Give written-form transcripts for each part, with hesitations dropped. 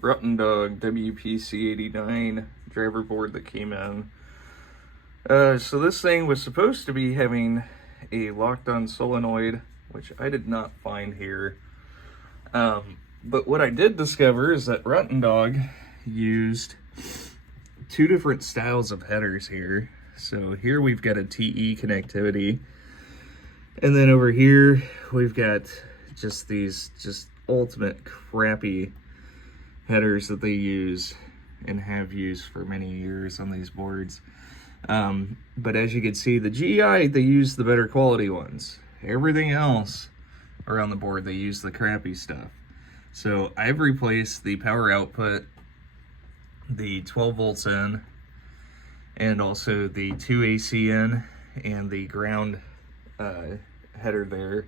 Rottendog WPC89 driver board that came in. So this thing was supposed to be having a locked-on solenoid, which I did not find here. But what I did discover is that Rottendog used two different styles of headers here. So here we've got a TE connectivity, and then over here we've got just these ultimate crappy headers that they use and have used for many years on these boards. But as you can see, the GI, they use the better quality ones. Everything else around the board, they use the crappy stuff. So I've replaced the power output, the 12 volts in, and also the 2 AC in, and the ground header there.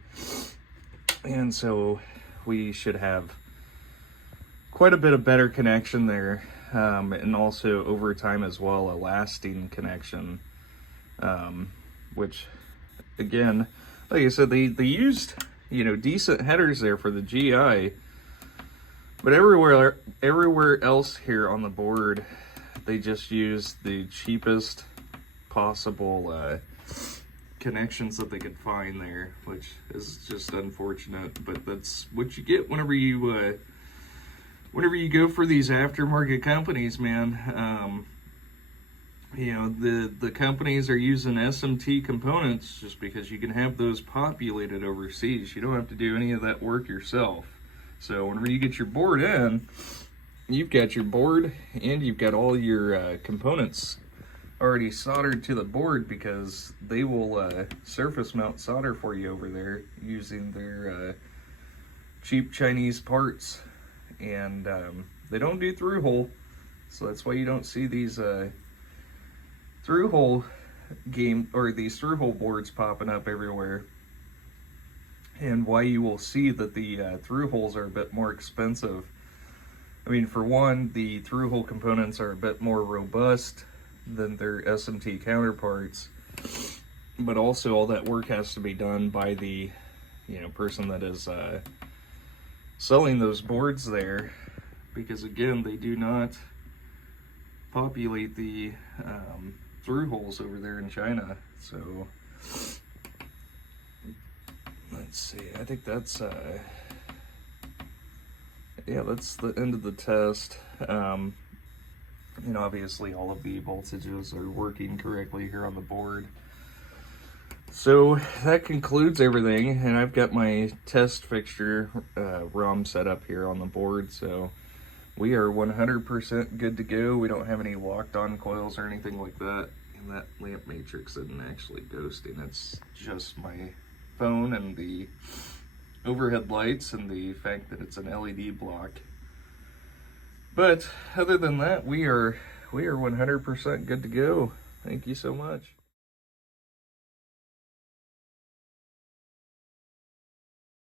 And so we should have quite a bit of better connection there, and also over time as well, a lasting connection, which again, like I said, they used, you know, decent headers there for the GI, but everywhere else here on the board, they just used the cheapest possible connections that they could find there, which is just unfortunate. But that's what you get whenever you go for these aftermarket companies, man. You know, the companies are using SMT components just because you can have those populated overseas. You don't have to do any of that work yourself. So whenever you get your board in, you've got your board and you've got all your components already soldered to the board, because they will surface mount solder for you over there using their cheap Chinese parts. And they don't do through hole, so that's why you don't see these through hole these through hole boards popping up everywhere, and why you will see that the through holes are a bit more expensive. I mean, for one, the through hole components are a bit more robust than their SMT counterparts, but also all that work has to be done by the, you know, person that is selling those boards there, because again, they do not populate the through holes over there in China. So let's see, I think that's yeah, that's the end of the test. You know, obviously all of the voltages are working correctly here on the board. So that concludes everything, and I've got my test fixture ROM set up here on the board, so we are 100% good to go. We don't have any locked on coils or anything like that, and that lamp matrix isn't actually ghosting. It's just my phone and the overhead lights and the fact that it's an LED block. But other than that, we are 100% good to go. Thank you so much.